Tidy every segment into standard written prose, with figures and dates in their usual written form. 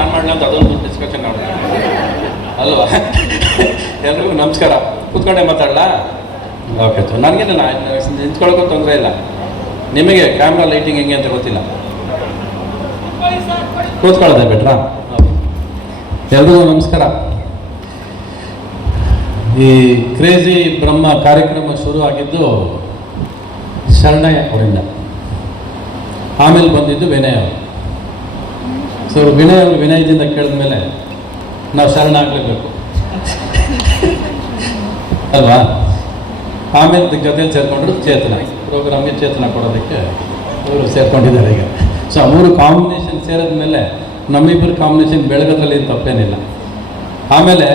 ನಾನು ಮಾಡಲ ಅಂತ ಅದೊಂದು ಡಿಸ್ಕಷನ್ ಮಾಡೋಣ ಅಲ್ವಾ. ಎಲ್ರಿಗೂ ನಮಸ್ಕಾರ. ಕೂತ್ಕೊಂಡೆ ಮಾತಾಡಲಾ? Okay sir. ನನಗೇನು ನಿಂತ್ಕೊಳ್ಳೋಕ್ಕೂ ತೊಂದರೆ ಇಲ್ಲ. ನಿಮಗೆ ಕ್ಯಾಮ್ರಾ ಲೈಟಿಂಗ್ ಹೆಂಗೆ ಅಂತ ಗೊತ್ತಿಲ್ಲ. ಕೂತ್ಕೊಳ್ಳೋದೆ ಬೆಟ್ರಾ? ಎಲ್ರಿಗೂ ನಮಸ್ಕಾರ. ಈ ಕ್ರೇಜಿ ಬ್ರಹ್ಮ ಕಾರ್ಯಕ್ರಮ ಶುರು ಆಗಿದ್ದು ಶರಣಯ್ಯ ಅವರಿಂದ, ಆಮೇಲೆ ಬಂದಿದ್ದು ವಿನಯ್ ಅವರು. ಸೊ ವಿನಯ್ ಅವರು ವಿನಯದಿಂದ ಕೇಳಿದ ಮೇಲೆ ನಾವು ಶರಣ ಆಗಲೇಬೇಕು ಅಲ್ವಾ. ಆಮೇಲೆ ಜೊತೆಲಿ ಸೇರಿಕೊಂಡ್ರು ಚೇತನ, ಪ್ರೋಗ್ರಾಮ್ಗೆ ಚೇತನ ಕೊಡೋದಕ್ಕೆ ಅವರು ಸೇರ್ಕೊಂಡಿದ್ದಾರೆ ಈಗ. ಸೊ ಆ ಮೂರು ಕಾಂಬಿನೇಷನ್ ಸೇರಿದ ಮೇಲೆ ನಮ್ಮಿಬ್ಬರು ಕಾಂಬಿನೇಷನ್ ಬೆಳಗೋದ್ರಲ್ಲಿ ಏನು ತಪ್ಪೇನಿಲ್ಲ. ಆಮೇಲೆ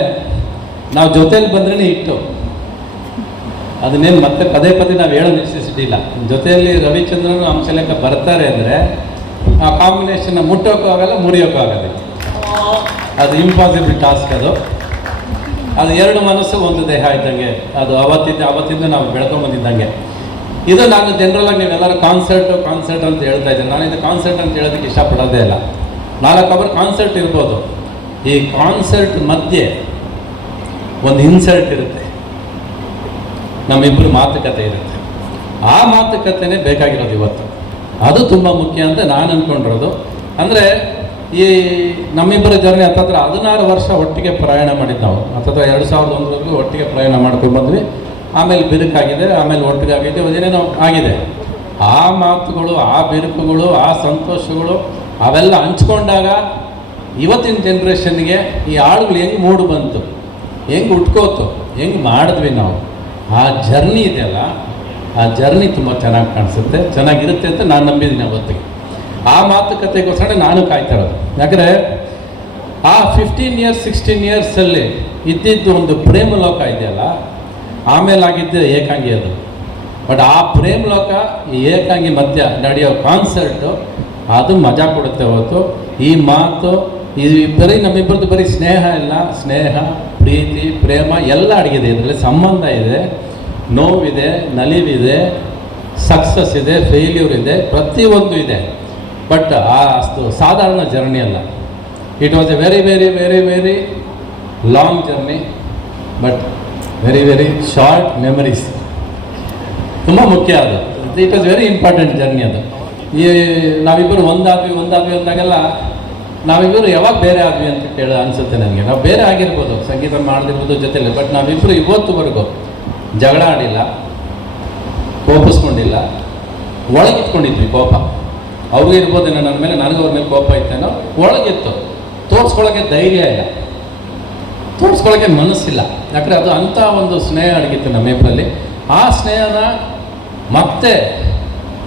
ನಾವು ಜೊತೇಲಿ ಬಂದ್ರೇ ಇಟ್ಟು ಅದನ್ನೇನು ಮತ್ತೆ ಪದೇ ಪದೇ ನಾವು ಹೇಳೋ ನೆಸೆಸಿಟಿ ಇಲ್ಲ. ಜೊತೆಯಲ್ಲಿ ರವಿಚಂದ್ರನು ಅಂಶಲೇಖ ಬರ್ತಾರೆ ಅಂದರೆ ಆ ಕಾಂಬಿನೇಷನ್ನ ಮುಟ್ಟೋಕ್ಕೂ ಆಗಲ್ಲ, ಮುರಿಯೋಕ್ಕೂ ಆಗೋದಿಲ್ಲ. ಅದು ಇಂಪಾಸಿಬಲ್ ಟಾಸ್ಕ್. ಅದು ಎರಡು ಮನಸ್ಸು ಒಂದು ದೇಹ ಇದ್ದಂಗೆ. ಅದು ಅವತ್ತಿಂದ ನಾವು ಬೆಳ್ಕೊಂಬಂದಿದ್ದಂಗೆ. ಇದು ನಾನು ಜನರಲಾಗಿ ನೀವೆಲ್ಲರೂ ಕಾನ್ಸರ್ಟ್ ಅಂತ ಹೇಳ್ತಾ ಇದ್ದೀನಿ. ನಾನು ಇದು ಕಾನ್ಸರ್ಟ್ ಅಂತ ಹೇಳೋದಕ್ಕೆ ಇಷ್ಟಪಡೋದೇ ಇಲ್ಲ. 4 ಅವರ್ ಕಾನ್ಸರ್ಟ್ ಇರ್ಬೋದು. ಈ ಕಾನ್ಸರ್ಟ್ ಮಧ್ಯೆ ಒಂದು ಇನ್ಸರ್ಟ್ ಇರುತ್ತೆ, ನಮ್ಮಿಬ್ಬರು ಮಾತುಕತೆ ಇರುತ್ತೆ. ಆ ಮಾತುಕತೆನೇ ಬೇಕಾಗಿರೋದು ಇವತ್ತು. ಅದು ತುಂಬ ಮುಖ್ಯ ಅಂತ ನಾನು ಅಂದ್ಕೊಂಡಿರೋದು. ಅಂದರೆ ಈ ನಮ್ಮಿಬ್ಬರ ಜರ್ನಿ ಹತ್ತತ್ರ 16 ವರ್ಷ ಒಟ್ಟಿಗೆ ಪ್ರಯಾಣ ಮಾಡಿದ್ದು ನಾವು. ಹತ್ತತ್ರ 2001 ಒಟ್ಟಿಗೆ ಪ್ರಯಾಣ ಮಾಡ್ಕೊಂಡು ಬಂದ್ವಿ. ಆಮೇಲೆ ಬಿರುಕಾಗಿದೆ, ಆಮೇಲೆ ಒಟ್ಟಿಗೆ ಆಗಿದೆ, ಅದೇನೇನೋ ಆಗಿದೆ. ಆ ಮಾತುಗಳು, ಆ ಬಿರುಕುಗಳು, ಆ ಸಂತೋಷಗಳು ಅವೆಲ್ಲ ಹಂಚ್ಕೊಂಡಾಗ ಇವತ್ತಿನ ಜನ್ರೇಷನ್ಗೆ ಈ ಹಾಡುಗಳು ಹೆಂಗೆ ಮೂಡು ಬಂತು, ಹೆಂಗೆ ಉಟ್ಕೋತು, ಹೆಂಗೆ ಮಾಡಿದ್ವಿ ನಾವು, ಆ ಜರ್ನಿ ಇದೆಯಲ್ಲ, ಆ ಜರ್ನಿ ತುಂಬ ಚೆನ್ನಾಗಿ ಕಾಣಿಸುತ್ತೆ, ಚೆನ್ನಾಗಿರುತ್ತೆ ಅಂತ ನಾನು ನಂಬಿದ್ದೀನಿ ಅವತ್ತಿಗೆ. ಆ ಮಾತುಕತೆಗೋಸ್ಕರ ನಾನು ಕಾಯ್ತಾ ಇರೋದು. ಯಾಕಂದರೆ ಆ 15 years 16 yearsಲ್ಲಿ ಇದ್ದಿದ್ದು ಒಂದು ಪ್ರೇಮ ಲೋಕ ಇದೆಯಲ್ಲ, ಆಮೇಲೆ ಆಗಿದ್ದೆ ಏಕಾಂಗಿ. ಅದು ಬಟ್ ಆ ಪ್ರೇಮ ಲೋಕ ಈ ಏಕಾಂಗಿ ಮಧ್ಯ ನಡೆಯೋ ಕಾನ್ಸರ್ಟು ಅದು ಮಜಾ ಕೊಡುತ್ತೆ ಹೊರತು ಈ ಮಾತು ಇದು ಬರೀ ನಮ್ಮಿಬ್ಬರದ್ದು ಬರೀ ಸ್ನೇಹ ಇಲ್ಲ. ಸ್ನೇಹ, ಪ್ರೀತಿ, ಪ್ರೇಮ ಎಲ್ಲ ಅಡಗಿದೆ ಇದರಲ್ಲಿ. ಸಂಬಂಧ ಇದೆ, ನೋವಿದೆ, ನಲಿವಿದೆ, ಸಕ್ಸಸ್ ಇದೆ, ಫೇಲ್ಯೂರ್ ಇದೆ, ಪ್ರತಿಯೊಂದು ಇದೆ. ಬಟ್ ಅಷ್ಟು ಸಾಧಾರಣ ಜರ್ನಿ ಅಲ್ಲ. It was A very very very very long journey, but very very short memories. ತುಂಬ ಮುಖ್ಯ ಅದು. It was very important journey ಅದು. ಈ ನಾವಿಬ್ಬರು ಒಂದಾದ್ವಿ ಅಂದಾಗೆಲ್ಲ ನಾವಿಬ್ಬರು ಯಾವಾಗ ಬೇರೆ ಆದ್ವಿ ಅಂತ ಅನಿಸುತ್ತೆ ನನಗೆ. ನಾವು ಬೇರೆ ಆಗಿರ್ಬೋದು, ಸಂಗೀತ ಮಾಡದಿರ್ಬೋದು ಜೊತೆಲಿ, ಬಟ್ ನಾವಿಬ್ಬರು ಇವತ್ತುವರೆಗೂ ಜಗಳ ಆಡಿಲ್ಲ, ಕೋಪಿಸ್ಕೊಂಡಿಲ್ಲ. ಒಳಗಿಟ್ಕೊಂಡಿದ್ವಿ ಕೋಪ. ಅವ್ರಿಗೂ ಇರ್ಬೋದೇನೋ ನನ್ನ ಮೇಲೆ, ನನಗೂ ಅವ್ರ ಮೇಲೆ ಕೋಪ ಇತ್ತೇನೋ, ಒಳಗಿತ್ತು. ತೋರಿಸ್ಕೊಳ್ಳೋಕ್ಕೆ ಧೈರ್ಯ ಇಲ್ಲ, ತೋರಿಸ್ಕೊಳ್ಳೋಕ್ಕೆ ಮನಸ್ಸಿಲ್ಲ. ಯಾಕಂದರೆ ಅದು ಅಂಥ ಒಂದು ಸ್ನೇಹ ಅಡಗಿತ್ತು ನಮ್ಮಿಬ್ಬರಲ್ಲಿ. ಆ ಸ್ನೇಹನ ಮತ್ತೆ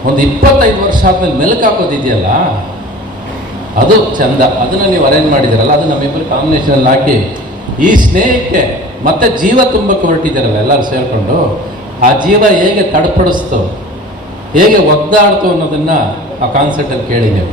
ಒಂದು 25 ವರ್ಷ ಆದಮೇಲೆ ಮೆಲುಕು ಹಾಕೋದಿದೆಯಲ್ಲ, ಅದು ಚಂದ. ಅದನ್ನು ನೀವು ಅರೇಂಜ್ ಮಾಡಿದ್ದೀರಲ್ಲ, ಅದು ನಮ್ಮಿಬ್ಬರು ಕಾಂಬಿನೇಷನಲ್ಲಿ ಹಾಕಿ ಈ ಸ್ನೇಹಕ್ಕೆ ಮತ್ತೆ ಜೀವ ತುಂಬಕ್ಕೆ ಹೊರಟಿದ್ದೀರಲ್ಲ ಎಲ್ಲರೂ ಸೇರಿಕೊಂಡು. ಆ ಜೀವ ಹೇಗೆ ತಡಪಡಿಸ್ತು, ಹೇಗೆ ಒದ್ದಾಡ್ತು ಅನ್ನೋದನ್ನು ಆ ಕಾನ್ಸರ್ಟಲ್ಲಿ ಕೇಳಿ ನೀವು.